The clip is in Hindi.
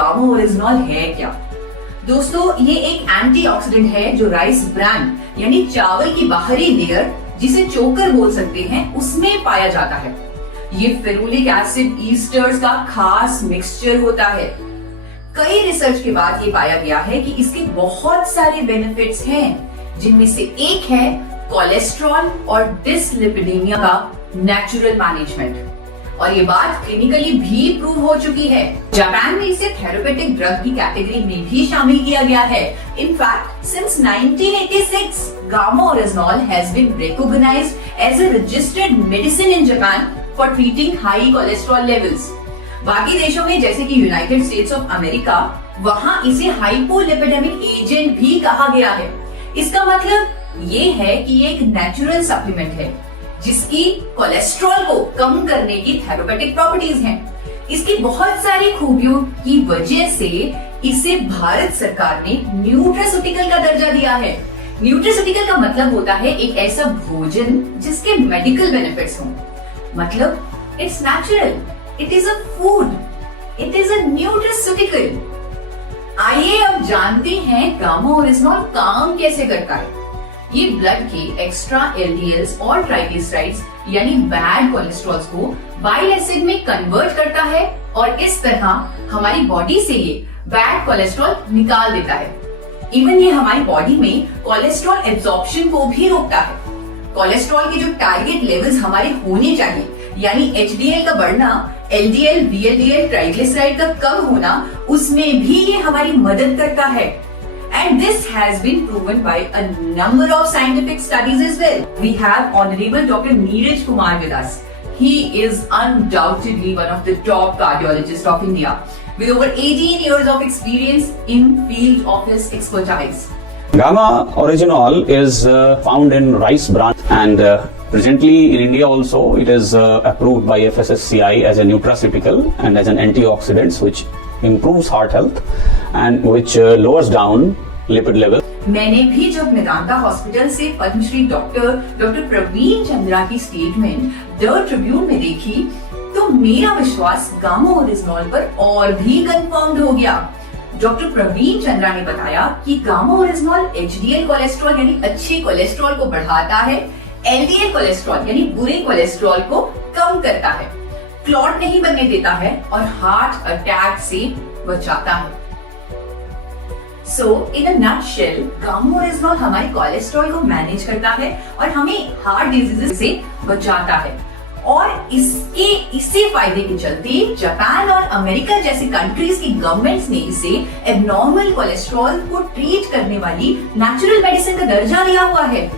गामा ओरिजिनॉल है क्या। दोस्तों, ये एक एंटीऑक्सीडेंट है जो राइस ब्रान यानी चावल की बाहरी लेयर, जिसे चोकर बोल सकते हैं, उसमें पाया जाता है। ये फेरुलिक एसिड ईस्टर्स का खास मिक्सचर होता है। कई रिसर्च के बाद ये पाया गया है कि इसके बहुत सारे बेनिफिट्स हैं, जिनमें से एक है कोलेस्ट्रॉल और डिसलिपिडीमिया का नेचुरल मैनेजमेंट, और ये बात क्लिनिकली भी प्रूव हो चुकी है। जापान में इसे थेरेपेटिक ड्रग की कैटेगरी में भी शामिल किया गया है। In fact since 1986 gamma oryzanol has been recognised as a registered medicine in Japan for treating high cholesterol levels. बाकी देशों में जैसे कि यूनाइटेड स्टेट्स ऑफ अमेरिका, वहां इसे हाइपोलिपिडेमिक एजेंट भी कहा गया है। इसका मतलब ये है कि ये एक नेचुरल सप्लीमेंट है जिसकी कोलेस्ट्रॉल को कम करने की थेरेपेटिक प्रॉपर्टीज हैं। इसकी बहुत सारी खूबियों की वजह से इसे भारत सरकार ने न्यूट्रास्यूटिकल का दर्जा दिया है। न्यूट्रास्यूटिकल का मतलब होता है एक ऐसा भोजन जिसके मेडिकल बेनिफिट्स हों। मतलब it's natural, it is a food, it is a nutraceutical. आइए अब जानते हैं गामा ओरिजिनॉल काम कैसे करता है। ये ब्लड के एक्स्ट्रा एलडीएल्स और ट्राइग्लिसराइड्स यानी बैड कोलेस्ट्रॉल्स को बाइल एसिड में कन्वर्ट करता है और इस तरह हमारी बॉडी से ये बैड कोलेस्ट्रॉल निकाल देता है। इवन ये हमारी बॉडी में कोलेस्ट्रॉल एब्जॉर्प्शन को भी रोकता है। कोलेस्ट्रॉल के जो टारगेट लेवल्स हमारे होने चाहिए, यानी एचडीएल का बढ़ना, एलडीएल, वीएलडीएल, ट्राइग्लिसराइड का कम होना, उसमें भी ये हमारी मदद करता है। And this has been proven by a number of scientific studies as well. We have Honorable Dr. Neeraj Kumar with us. He is undoubtedly one of the top cardiologists of India, with over 18 years of experience in field of his expertise. Gamma orygenol is found in rice bran, and presently in India also it is approved by FSSCI as a nutraceutical and as an antioxidant, which improves heart health and which lowers down lipid level. मैंने भी जब मेदांता हॉस्पिटल से पद्मश्री डॉक्टर प्रवीण चंद्रा की स्टेटमेंट द ट्रिब्यून में देखी, तो मेरा विश्वास गामा ओरिजिनॉल पर और भी कंफर्म्ड हो गया। डॉक्टर प्रवीण चंद्रा ने बताया कि गामा ओरिजिनॉल एचडीएल कोलेस्ट्रॉल यानी अच्छे कोलेस्ट्रॉल को बढ़ाता है, एलडीएल कोलेस्ट्रॉल यानी बुरे कोलेस्ट्रॉल को कम करता है, क्लॉट नहीं बनने देता है और हार्ट अटैक से बचाता है। So, in a nutshell, gamma oryzanol हमारे कोलेस्ट्रॉल को मैनेज करता है और हमें हार्ट डिजीजेस से बचाता है। और इससे फायदे के चलते जापान और अमेरिका जैसे कंट्रीज की गवर्नमेंट्स ने इसे एबनॉर्मल कोलेस्ट्रॉल को ट्रीट करने वाली नेचुरल मेडिसिन का दर्जा दिया हुआ है।